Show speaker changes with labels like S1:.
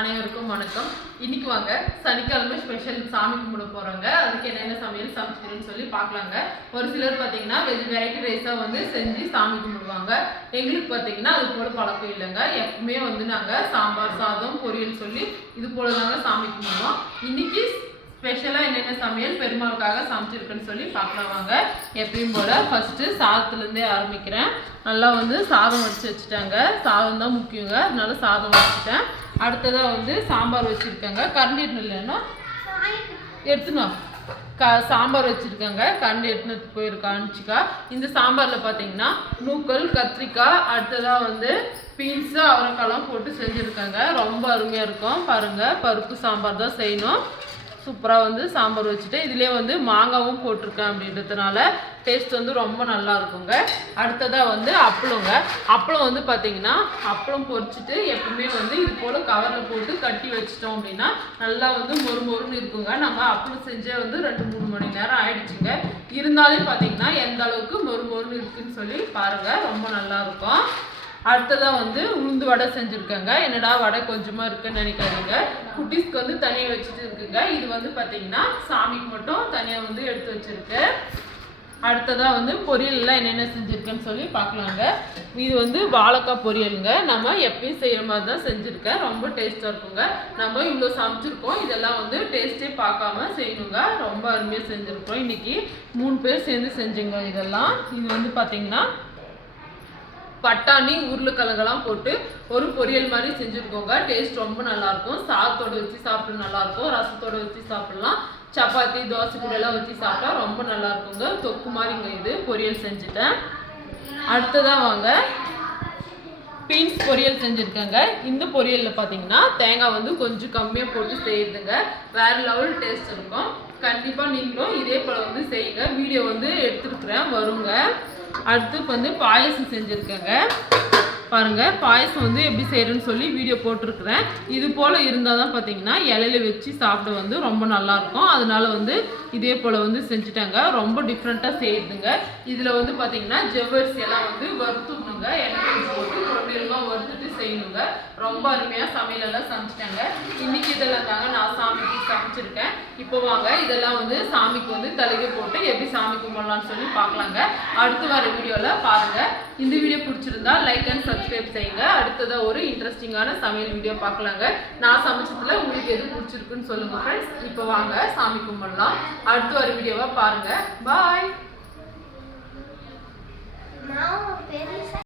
S1: அனைவருக்கும் வணக்கம். இன்னைக்கு வாங்க சனிக்கிழமை ஸ்பெஷல் சாமி கும்பிட போறாங்க. அதுக்கு என்னென்ன சமையல் சமைச்சிருன்னு சொல்லி பார்க்கலாங்க. ஒரு சிலர் பார்த்தீங்கன்னா வெஜ் வெரைட்டி ரைஸாக வந்து செஞ்சு சாமி கும்பிடுவாங்க. எங்களுக்கு பார்த்தீங்கன்னா அது போல பழக்கம் இல்லைங்க. எப்பவுமே வந்து நாங்கள் சாம்பார் சாதம் பொரியல் சொல்லி இது போல தாங்க சாமி கும்பிடுவோம். இன்னைக்கு ஸ்பெஷலாக என்னென்ன சமையல் பெருமாளுக்காக சமைச்சிருக்குன்னு சொல்லி பார்க்கலாம் வாங்க. எப்பயும் போல் ஃபஸ்ட்டு சாதத்துலேருந்தே ஆரம்பிக்கிறேன். நல்லா வந்து சாதம் வடித்து வச்சுட்டாங்க. சாதம் தான் முக்கியங்க. அதனால சாதம் வச்சுட்டேன் அடுத்ததாக வந்து சாம்பார் வச்சுருக்கேங்க. கரண்டி இல்லைன்னா எடுத்துனோ க சாம்பார் வச்சுருக்கேங்க. கரண்டி போயிருக்கா போயிருக்கான்னுச்சுக்கா இந்த சாம்பாரில் பார்த்தீங்கன்னா நூக்கல் கத்திரிக்காய் அடுத்ததாக வந்து பீன்ஸு அவரைக்காலாம் போட்டு செஞ்சுருக்கேங்க. ரொம்ப அருமையாக இருக்கும். பாருங்கள் பருப்பு சாம்பார் தான் செய்யணும். சூப்பராக வந்து சாம்பார் வச்சுட்டு இதுலேயே வந்து மாங்காவும் போட்டிருக்கேன் அப்படின்றதுனால டேஸ்ட் வந்து ரொம்ப நல்லா இருக்குங்க. அடுத்ததாக வந்து அப்பளங்க. அப்பளம் வந்து பார்த்தீங்கன்னா அப்பளம் பொரிச்சிட்டு எப்பவுமே வந்து இது போல் கவரில் போட்டு கட்டி வச்சிட்டோம் அப்படின்னா நல்லா வந்து மொறு மொறுன்னு இருக்குங்க. நம்ம அப்பளம் செஞ்சே வந்து ரெண்டு மூணு மணி நேரம் ஆயிடுச்சுங்க. இருந்தாலும் பார்த்தீங்கன்னா எந்த அளவுக்கு மொறு மொறுன்னு இருக்குன்னு சொல்லி பாருங்கள் ரொம்ப நல்லா இருக்கும். அடுத்ததாக வந்து உளுந்து வடை செஞ்சுருக்கேங்க. என்னடா வடை கொஞ்சமாக இருக்குன்னு நினைக்காதீங்க. குட்டீஸ்க்கு வந்து தனியாக வச்சுட்டு இருக்குங்க. இது வந்து பார்த்தீங்கன்னா சாமிக்கு மட்டும் தனியாக வந்து எடுத்து வச்சுருக்கேன் அடுத்ததாக வந்து பொரியல்லாம் என்னென்ன செஞ்சுருக்கேன்னு சொல்லி பார்க்கலாங்க இது வந்து வாழைக்காய் பொரியலுங்க. நம்ம எப்பயும் செய்கிற மாதிரி தான் செஞ்சுருக்கேன். ரொம்ப டேஸ்ட்டாக இருக்குங்க. நம்ம இவ்வளோ சமைச்சிருக்கோம். இதெல்லாம் வந்து டேஸ்ட்டே பார்க்காம செய்யணுங்க. ரொம்ப அருமையாக செஞ்சுருக்கோம். இன்னைக்கு மூணு பேர் சேர்ந்து செஞ்சுங்க இதெல்லாம். இது வந்து பார்த்தீங்கன்னா பட்டாணி உருளைக்கிழங்கெல்லாம் போட்டு ஒரு பொரியல் மாதிரி செஞ்சுருக்கோங்க டேஸ்ட் ரொம்ப நல்லாயிருக்கும். சாதத்தோடு வச்சு சாப்பிட நல்லாயிருக்கும். ரசத்தோடு வச்சு சாப்பிடலாம். சப்பாத்தி தோசை கூட எல்லாம் வச்சு சாப்பிட்டா ரொம்ப நல்லா இருக்குங்க தொக்கு மாதிரிங்க இது. பொரியல் செஞ்சுட்டேன். அடுத்ததாக வாங்க. பீன்ஸ் பொரியல் செஞ்சுருக்கேங்க. இந்த பொரியலில் பார்த்தீங்கன்னா தேங்காய் வந்து கொஞ்சம் கம்மியாக போட்டு செய்யுதுங்க. வேறு லெவல் டேஸ்ட் இருக்கும். கண்டிப்பாக நீங்களும் இதே போல் வந்து செய்யுங்க. வீடியோ வந்து எடுத்துருக்குறேன். வருங்க. அடுத்து வந்து பாயசம் செஞ்சுருக்கேங்க. பாருங்கள் பாயசம் வந்து எப்படி செய்கிறேன்னு சொல்லி வீடியோ போட்டிருக்கிறேன். இது போல் இருந்தால் தான் பார்த்தீங்கன்னா இலையில வச்சு சாப்பிட வந்து ரொம்ப நல்லாயிருக்கும். அதனால வந்து இதே போல் வந்து செஞ்சுட்டாங்க. ரொம்ப டிஃப்ரெண்ட்டாக செய்யுதுங்க இதில் வந்து பார்த்தீங்கன்னா ஜவ்வரிசி எல்லாம் வந்து வறுத்துக்கணுங்க. எண்ணெய் போட்டு பொருளெல்லாம் வறுத்துட்டு செய்யணுங்க. ரொம்ப அருமையாக சமையலெல்லாம் சமைச்சிட்டாங்க. இன்னைக்கு இதெல்லாம் தாங்க நான் சாமிக்கு சமைச்சிருக்கேன். இப்போ வாங்க இதெல்லாம் வந்து சாமிக்கு வந்து தலைக்கு போட்டு எப்படி சாமி கும்பிடலாம்னு சொல்லி பார்க்கலாங்க. அடுத்து வர வீடியோவில் பாருங்கள் இந்த வீடியோ பிடிச்சிருந்தா லைக் அண்ட் சப்ஸ்கிரைப் செய்யுங்க அடுத்ததாக ஒரு இன்ட்ரெஸ்டிங்கான சமையல் வீடியோ பார்க்கலாங்க. நான் சமைச்சதுல உங்களுக்கு எது பிடிச்சிருக்குன்னு சொல்லுங்க ஃப்ரெண்ட்ஸ் இப்போ வாங்க சாமி கும்பிடலாம். அடுத்து ஒரு வீடியோவை பாருங்க. பாய்